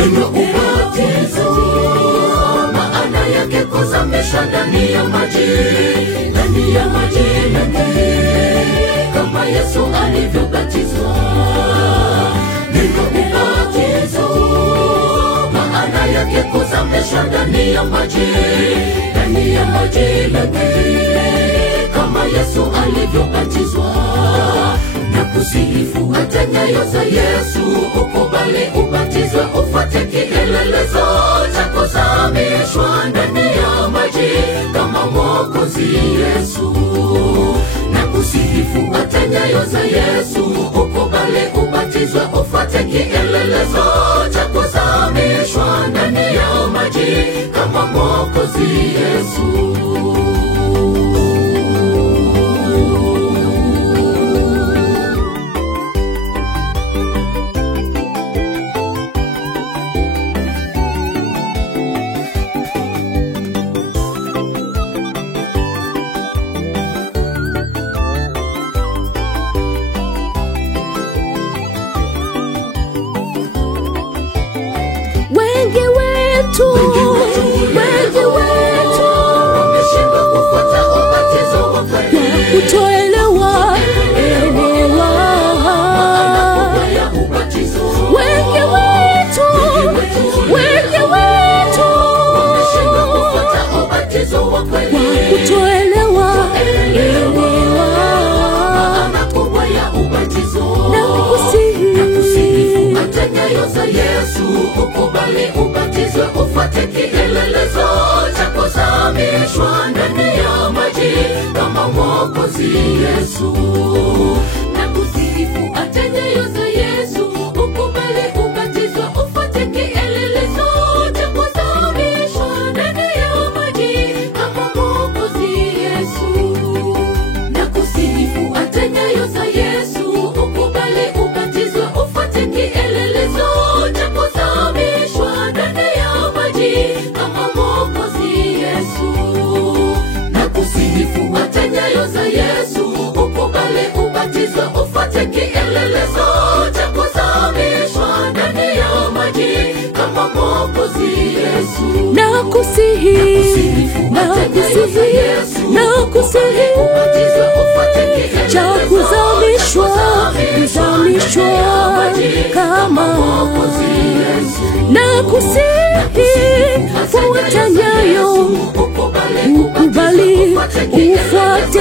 Neno ubatizo maana yake kuzamishwa ndani ya maji mengi kama Yesu alivyobatizwa. Neno ubatizo maana yake kuzamishwa ndani ya maji mengi kama Yesu alivyobatizwa. Na kusifu hata nyayo za Yesu, ukubali ubatizwe, ufuate kielelezo cha kuzamishwa ndani ya maji kama Mwokozi Yesu. Na kusifu hata nyayo za Yesu, ukubali ubatizwe, ufuate kielelezo cha kuzamishwa ndani ya maji kama Mwokozi Yesu. Wengi wetu wameshindwa kufuata ubatizo wa kweli, kutoelewa maana ya ubatizo. Wengi wetu wameshindwa kufuata ubatizo wa kweli, kutoelewa maana kubwa ya ubatizo. Na kusifu hata nyayo za Yesu, ukubali ubatizwe, ufuate kielelezo cha kuzamishwa ndani ya maji kama Mwokozi Yesu. Na kusifu hata nyayo za Yesu, ukubali ubatizwe, ufuate kielelezo cha kuzamishwa ndani ya maji kama Mwokozi Yesu. Na kusifu hata nyayo za Yesu, ukubali ubatizwe, ufuate kielelezo cha kuzamishwa ndani ya maji kama Mwokozi Yesu. Na kusifu hata nyayo za Yesu, ukubali ubatizwe, ufuate kielelezo cha kuzamishwa ndani ya maji kama Mwokozi Yesu. Na kusifu hata nyayo za Yesu, ukubali ubatizwe, ufuate kielelezo kama Mwokozi Yesu. Na kusifu hata nyayo, ukubali ufuate